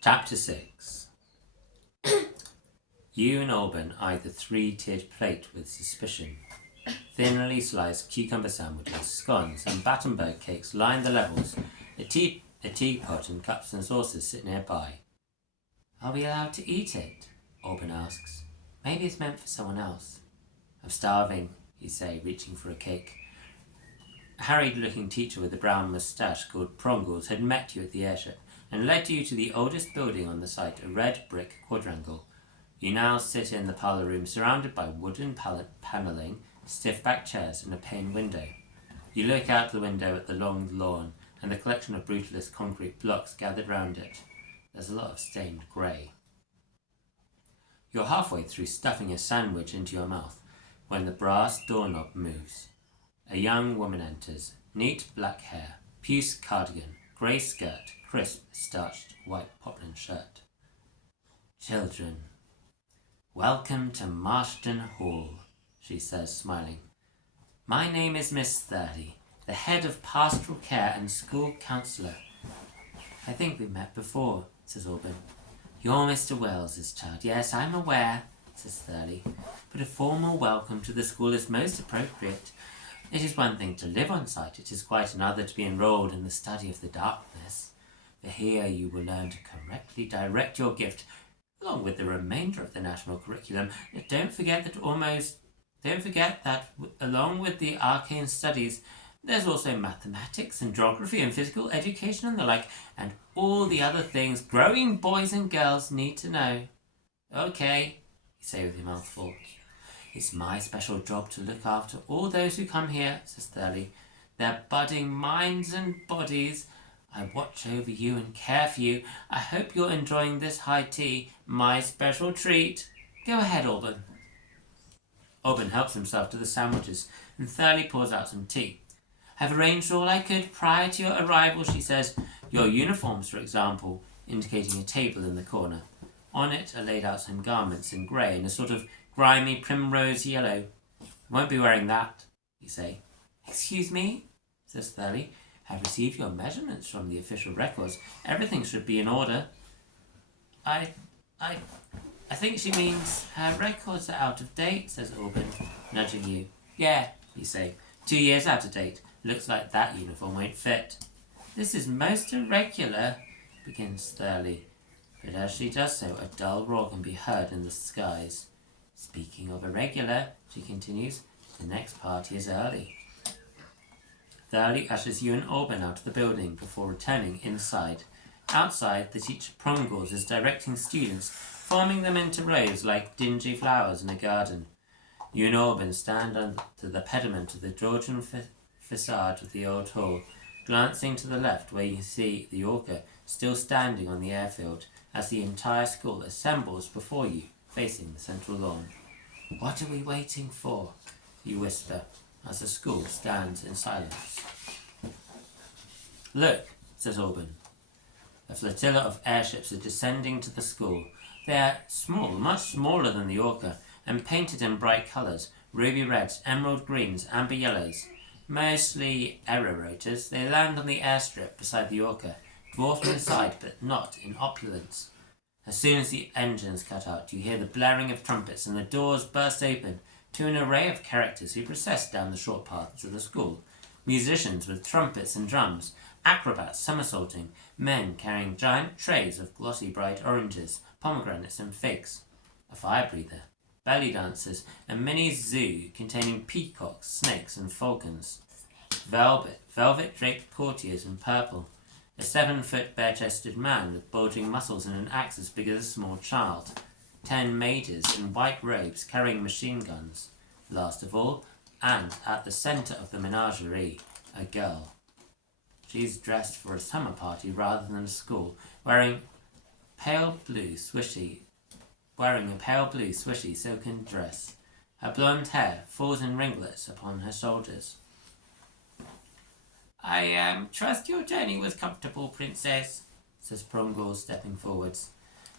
Chapter 6. You and Alban eyed the three-tiered plate with suspicion. Thinly sliced cucumber sandwiches, scones, and Battenberg cakes lined the levels. A teapot and cups and saucers sit nearby. Are we allowed to eat it? Alban asks. Maybe it's meant for someone else. I'm starving, you say, reaching for a cake. A harried-looking teacher with a brown moustache called Prongles had met you at the airship and led you to the oldest building on the site, a red brick quadrangle. You now sit in the parlour room surrounded by wooden panelling, stiff-backed chairs, and a pane window. You look out the window at the long lawn and the collection of brutalist concrete blocks gathered round it. There's a lot of stained grey. You're halfway through stuffing a sandwich into your mouth when the brass doorknob moves. A young woman enters, neat black hair, puce cardigan, grey skirt, crisp, starched white poplin shirt. Children. Welcome to Marston Hall, she says, smiling. My name is Miss Thurley, the head of pastoral care and school counsellor. I think we've met before, says Alban. You're Mr. Wells's child. Yes, I'm aware, says Thurley, but a formal welcome to the school is most appropriate. It is one thing to live on site, it is quite another to be enrolled in the study of the darkness. For here you will learn to correctly direct your gift, along with the remainder of the national curriculum. Don't forget that along with the arcane studies, there's also mathematics and geography and physical education and the like, and all the other things growing boys and girls need to know. Okay, you say with your mouth full. It's my special job to look after all those who come here, says Thurley. Their budding minds and bodies. I watch over you and care for you. I hope you're enjoying this high tea, my special treat. Go ahead, Alban. Alban helps himself to the sandwiches, and Thurley pours out some tea. I've arranged all I could prior to your arrival, she says. Your uniforms, for example, indicating a table in the corner. On it are laid out some garments in grey and a sort of grimy primrose yellow. You won't be wearing that, you say. Excuse me, says Thurley. I've received your measurements from the official records. Everything should be in order. I think she means her records are out of date, says Alban, nudging you. Yeah, you say. 2 years out of date. Looks like that uniform won't fit. This is most irregular, begins Thurley. But as she does so, a dull roar can be heard in the skies. Speaking of irregular, she continues, the next party is early. Thurley ushers you and Alban out of the building before returning inside. Outside, the teacher Prongles is directing students, forming them into rows like dingy flowers in a garden. You and Alban stand under the pediment of the Georgian facade of the old hall, glancing to the left where you see the Orca still standing on the airfield as the entire school assembles before you, facing the central lawn. What are we waiting for? You whisper, as the school stands in silence. Look, says Alban. A flotilla of airships are descending to the school. They are small, much smaller than the Orca, and painted in bright colours, ruby reds, emerald greens, amber yellows. Mostly aerorotors, they land on the airstrip beside the Orca, dwarfed in size but not in opulence. As soon as the engines cut out, you hear the blaring of trumpets and the doors burst open to an array of characters who process down the short path to the school. Musicians with trumpets and drums, acrobats somersaulting, men carrying giant trays of glossy bright oranges, pomegranates and figs, a fire breather, belly dancers, a mini zoo containing peacocks, snakes and falcons, velvet draped courtiers in purple, a 7-foot bare-chested man with bulging muscles and an axe as big as a small child, 10 mages in white robes carrying machine guns. Last of all, and at the centre of the menagerie, a girl. She's dressed for a summer party rather than a school, wearing a pale blue swishy silken dress. Her blonde hair falls in ringlets upon her shoulders. I trust your journey was comfortable, Princess, says Prongles, stepping forwards.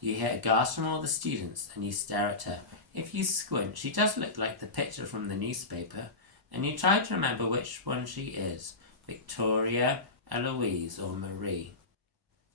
You hear a gasp from all the students, and you stare at her. If you squint, she does look like the picture from the newspaper, and you try to remember which one she is, Victoria, Eloise, or Marie.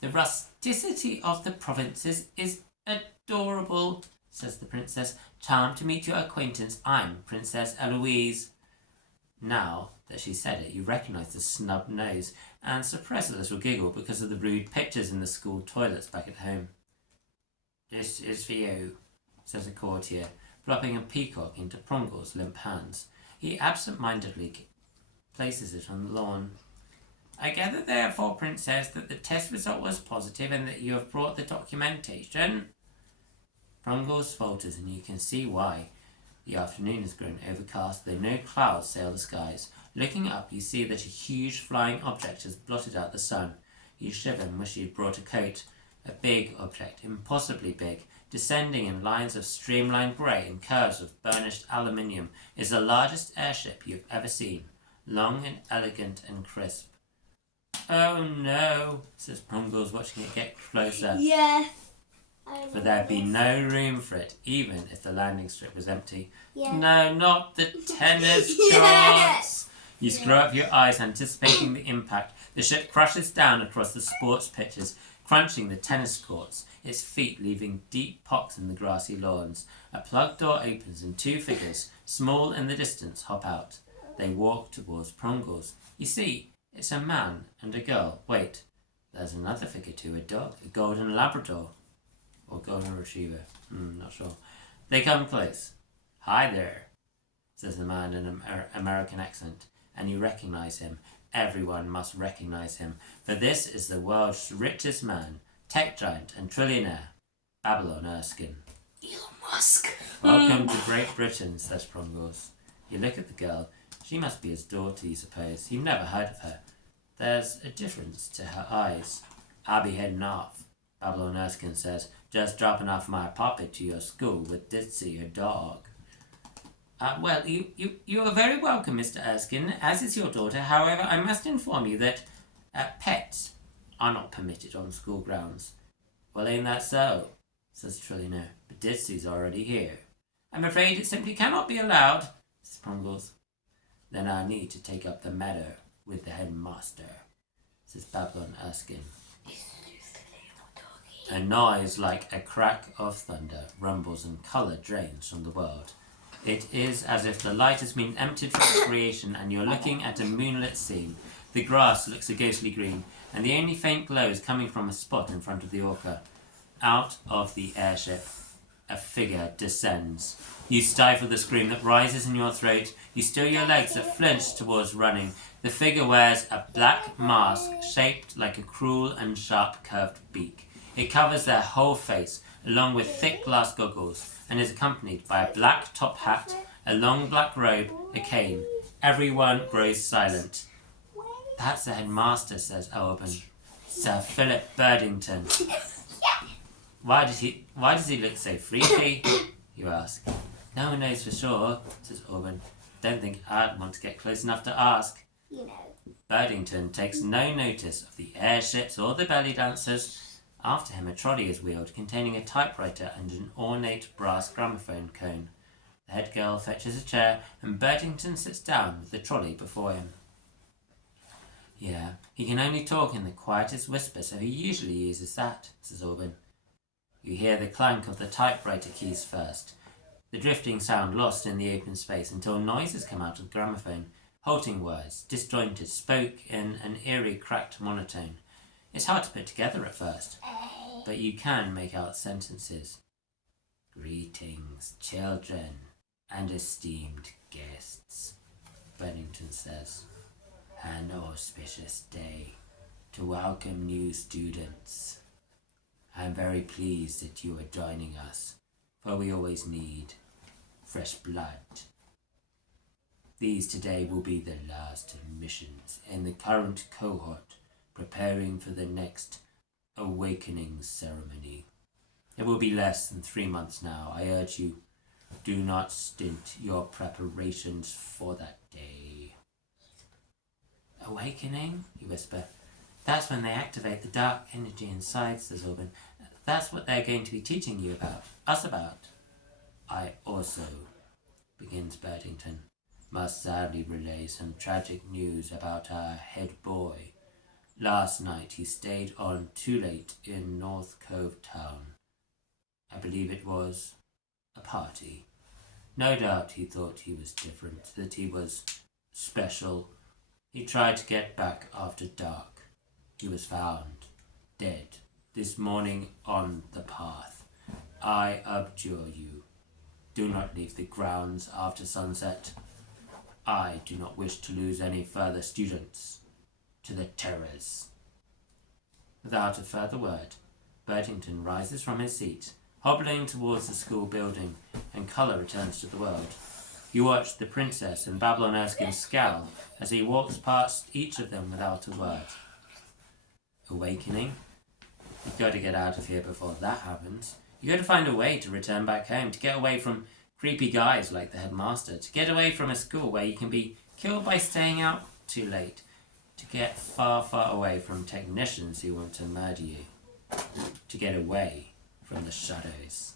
The rusticity of the provinces is adorable, says the princess. Charmed to meet your acquaintance. I'm Princess Eloise. Now that she said it, you recognise the snub nose and suppress a little giggle because of the rude pictures in the school toilets back at home. This is for you, says a courtier, plopping a peacock into Prongle's limp hands. He absent-mindedly places it on the lawn. I gather, therefore, Princess, that the test result was positive and that you have brought the documentation. Prongle's falters, and you can see why. The afternoon has grown overcast, though no clouds sail the skies. Looking up, you see that a huge flying object has blotted out the sun. You shiver and wish you'd brought a coat. A big object, impossibly big, descending in lines of streamlined grey and curves of burnished aluminium, is the largest airship you've ever seen, long and elegant and crisp. Oh no, says Prongles, watching it get closer. Yes. For there'd be no room for it, even if the landing strip was empty. Yeah. No, not the tennis Yeah. courts! You screw up your eyes, anticipating the impact. The ship crashes down across the sports pitches, crunching the tennis courts, its feet leaving deep pocks in the grassy lawns. A plug door opens and two figures, small in the distance, hop out. They walk towards Prongles. You see, it's a man and a girl. Wait, there's another figure too, a dog, a golden Labrador. Or golden retriever. Not sure. They come close. Hi there, says the man in an American accent, and you recognise him. Everyone must recognise him, for this is the world's richest man, tech giant and trillionaire, Babylon Erskine. Elon Musk. Welcome to Great Britain, says Prongles. You look at the girl. She must be his daughter, you suppose. You've never heard of her. There's a difference to her eyes. I'll be heading off, Babylon Erskine says. Just dropping off my puppy to your school with Ditsy, your dog. Well, you are very welcome, Mr. Erskine, as is your daughter. However, I must inform you that pets are not permitted on school grounds. Well, ain't that so? Says Trillionaire. But Ditsy's already here. I'm afraid it simply cannot be allowed, says Prongles. Then I need to take up the matter with the headmaster, says Babylon Erskine. A noise like a crack of thunder rumbles and colour drains from the world. It is as if the light has been emptied from creation and you're looking at a moonlit scene. The grass looks a ghostly green, and the only faint glow is coming from a spot in front of the orca. Out of the airship, a figure descends. You stifle the scream that rises in your throat. You still your legs that flinch towards running. The figure wears a black mask shaped like a cruel and sharp curved beak. It covers their whole face, along with thick glass goggles, and is accompanied by a black top hat, a long black robe, a cane. Everyone grows silent. That's the headmaster, says Elben. Sir Philip Birdington. Why does he look so freaky? You ask. No one knows for sure, says Orban. Don't think I'd want to get close enough to ask. You know. Birdington takes no notice of the airships or the belly dancers. After him, a trolley is wheeled containing a typewriter and an ornate brass gramophone cone. The head girl fetches a chair, and Birdington sits down with the trolley before him. Yeah, he can only talk in the quietest whisper, so he usually uses that, says Orban. You hear the clank of the typewriter keys first, the drifting sound lost in the open space until noises come out of the gramophone, halting words, disjointed, spoke in an eerie, cracked monotone. It's hard to put together at first, but you can make out sentences. Greetings, children and esteemed guests, Bennington says. An auspicious day to welcome new students. I'm very pleased that you are joining us, for we always need fresh blood. These today will be the last admissions in the current cohort, preparing for the next awakening ceremony. It will be less than 3 months now. I urge you, do not stint your preparations for that day. Awakening? You whisper. That's when they activate the dark energy inside, says Orban. That's what they're going to be teaching you about. Us about. I also, begins Birdington, must sadly relay some tragic news about our head boy. Last night he stayed on too late in North Cove Town. I believe it was a party. No doubt he thought he was different, that he was special. He tried to get back after dark. He was found, dead, this morning on the path. I abjure you. Do not leave the grounds after sunset. I do not wish to lose any further students to the terrors. Without a further word, Burtington rises from his seat, hobbling towards the school building, and colour returns to the world. You watch the princess and Babylon Erskine scowl as he walks past each of them without a word. Awakening? You've got to get out of here before that happens. You've got to find a way to return back home, to get away from creepy guys like the headmaster, to get away from a school where you can be killed by staying out too late, to get far, far away from technicians who want to murder you, to get away from the shadows.